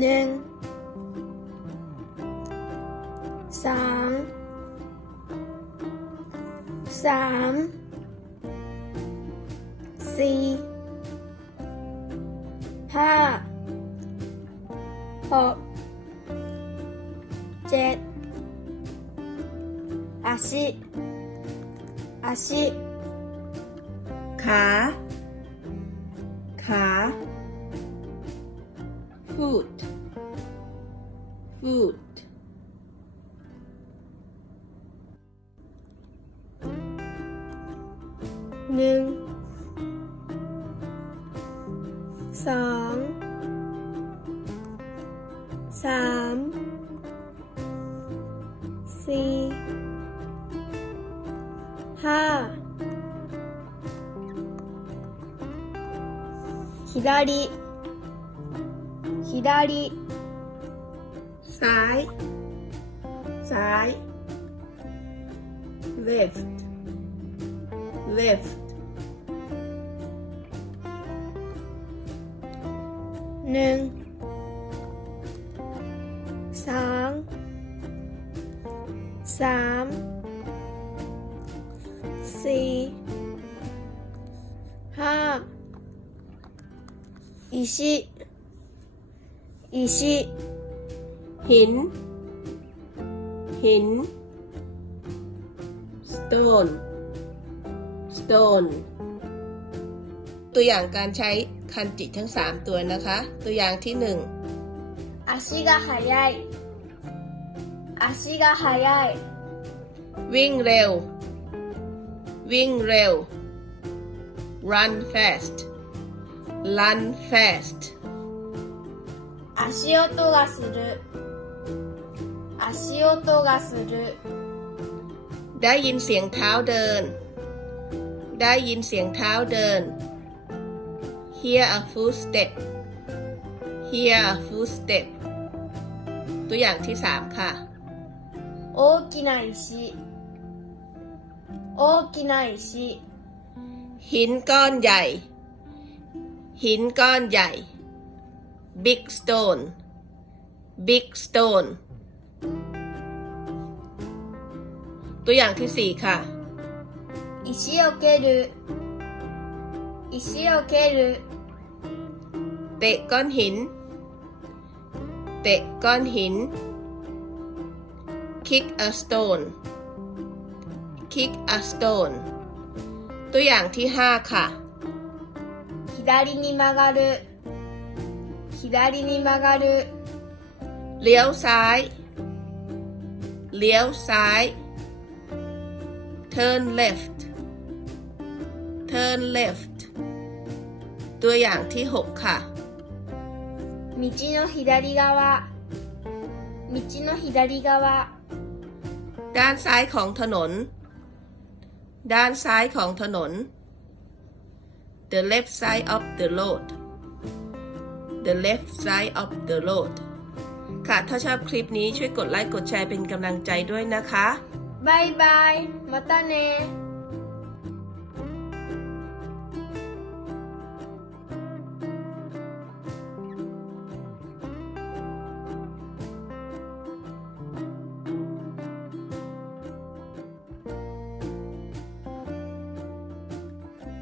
หนึ่งสองสามสี่ห้าหกเจ็ด足足ขาขา foot foot หนึ่งสองสามสี่ห้า 左ซ้ายซ้าย left left หนึ่งสองสามสี่ห้า石 石 หิน หิน stone stone ตัวอย่างการใช้คันจิทั้ง 3 ตัวนะคะ ตัวอย่างที่ 足が速い足が速い1 วิ่งเร็ว วิ่งเร็ว run fast run fast 足音がする足音がする ได้ยินเสียงเท้าเดิน ได้ยินเสียงเท้าเดิน hear a footstep hear a footstep ตัวอย่างที่สามค่ะ 大きな石大きな石 หินก้อนใหญ่ หินก้อนใหญ่ big stone big stone ตัวอย่างที่สี่ค่ะ 石を蹴る石を蹴る เตะก้อนหิน เตะก้อนหิน kick a stone kick a stone ตัวอย่างที่ห้าค่ะ 左に曲がる 左に曲がる เลี้ยวซ้าย เลี้ยวซ้าย turn left turn left ตัวอย่างที่หกค่ะ 道の左側道の左側 ด้านซ้ายของถนน ด้านซ้ายของถนน the left side of the road the left side of the road ค่ะ ถ้าชอบคลิปนี้ช่วยกดไลค์กดแชร์เป็นกำลังใจด้วยนะคะบายบายมาตาเน